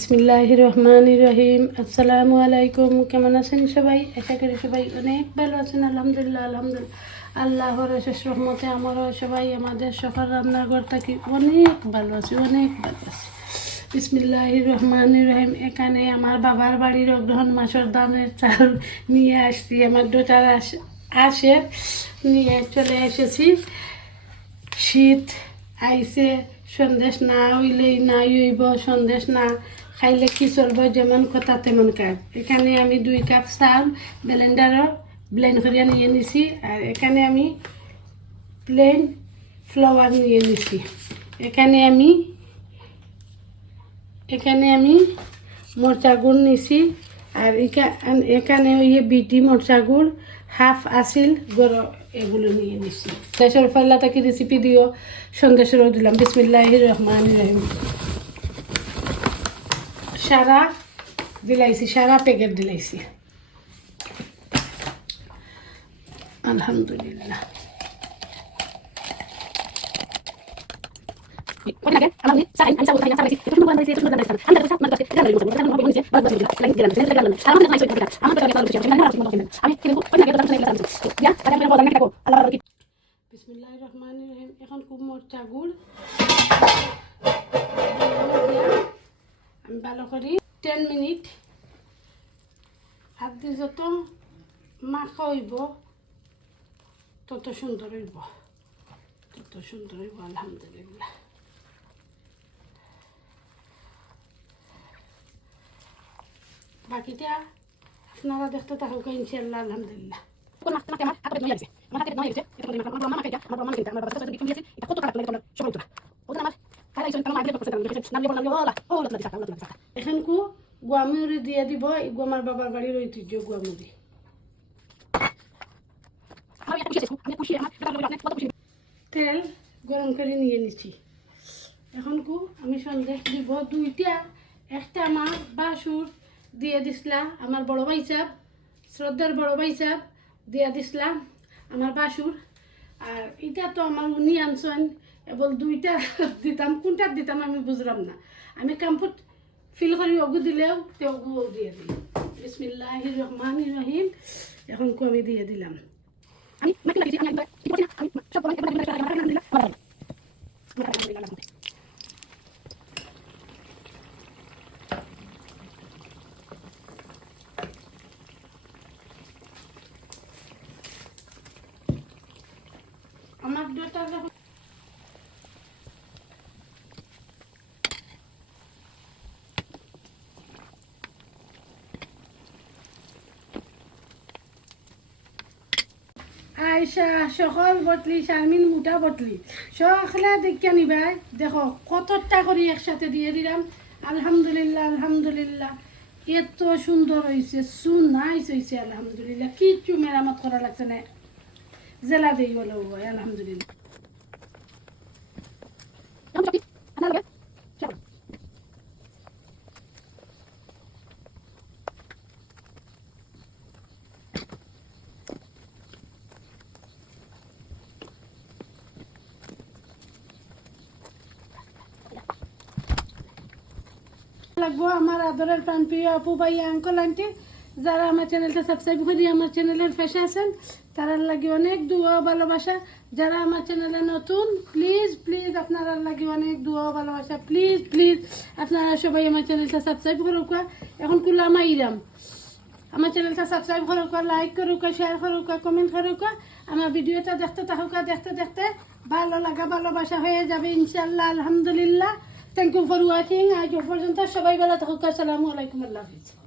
বিসমিল্লাহ রহমান রহিম আসসালামু আলাইকুম কেমন আছেন সবাই? আশা করি সবাই অনেক ভালো আছেন। আলহামদুলিল্লাহ আলহামদুলিল্লাহ। আল্লাহর শেষ রহমতে আমারও সবাই আমাদের সফর রান্নাঘর থাকি অনেক ভালো আছি, অনেক ভালো আছি। বিসমিল্লাহ রহমান রহিম এখানে আমার বাবার বাড়ির অগ্রহণ মাসের দানের চাল নিয়ে আসছি। আমার আসে আসে, নিয়ে চলে এসেছি। শীত আইসে সন্দেশ না হইলেই না হইব, সন্দেশ না খাইলে কি চলব, যেমন কথা তেমন কাজ। এখানে আমি দুই কাপ চাউল ব্লেন্ডারও ব্লেন্ড করিয়া নিয়ে নিছি আর এখানে আমি প্লেন ফ্লাওয়ার নিয়ে নিছি এখানে আমি এখানে আমি মরচা গুড় নিছি, আর এখা- এখানে ওই বিটি মরচা গুড় হাফ আসিল গরম এগুলো নিয়ে নিছি দেশের ফাল্লা তাকে রেসিপি দিও সন্দেশেরও দিলাম। বিসমিল্লাহ রহমান রহিম। সারা দিলাইছি সারা প্যাকেট দিলাইছি আলহামদুলিল্লাহ বিসমিল্লাহ রহমান রহিম এখন খুব মরচা গুড় আমি ভালো করি টেন মিনিট হাত দিয়ে যত মাখা হইব তত সুন্দর হইব তত সুন্দর হইব আলহামদুলিল্লাহ বাকিটা আপনারা দেখতে থাকুক ইনশাল্লাহ আলহামদুলিল্লাহ এখানকু গুয়ামুরি দিয়ে দিব বাবার বাড়ির ঐতিহ্য তেল গরম করে নিয়ে আমি সন্দেশ দিব দুইটা, একটা আমার বাসুর দিয়ে দিছিলাম আমার বড় ভাই সাহ শ্রদ্ধার বড় ভাই সাহ দিয়া দিছিলাম আমার বাসুর। আর এটা তো আমার উনি আনছেন এবং দুইটা দিতাম, কোনটা দিতাম আমি বুঝলাম না। আমি কাম্পুট ফিল করি অগু দিলেও তে অগুও দিয়ে দিলাম। বিসমিল্লাহ রহমান রহিম, এখন কো আমি দিয়ে দিলাম আমার দুটা আয়সা সকল বটলি শারমিন মুটা বটলি। সকলে দেখিয়া নিবাই। দেখো, কতটা করে একসাথে দিয়ে দিলাম। আলহামদুলিল্লাহ আলহামদুলিল্লাহ। এত সুন্দর হয়েছে সু নাইস হয়েছে আলহামদুলিল্লাহ। কিচ্ছু মেরামত করা লাগছে না। জেলা দিয়ে বলো আলহামদুলিল্লাহ। লাগবো আমার আদরের প্রাণ প্রিয় আপু ভাই আঙ্কল আন্টি যারা আমার চ্যানেলটা সাবস্ক্রাইব করি আমার চ্যানেলের পাশে আছেন, তারার লাগে অনেক দুয়া ভালোবাসা। যারা আমার চ্যানেলে নতুন প্লিজ প্লিজ আপনারা লাগে অনেক দুয়া ভালোবাসা। প্লিজ প্লিজ আপনারা সবাই আমার চ্যানেলটা সাবস্ক্রাইব করুক এখন কুলাম আইরাম। আমার চ্যানেলটা সাবস্ক্রাইব করুক লাইক করুক শেয়ার করুক কমেন্ট করুক আমার ভিডিওটা দেখতে থাকুক দেখতে দেখতে ভালো লাগা, ভালোবাসা হয়ে যাবে ইনশাল্লাহ আলহামদুলিল্লাহ। থ্যাংক ইউ ফর ওয়াচিং আজ পর্যন্ত সবাই ভালো থাকুক আসসালামু আলাইকুম আল্লাহ হাফিজ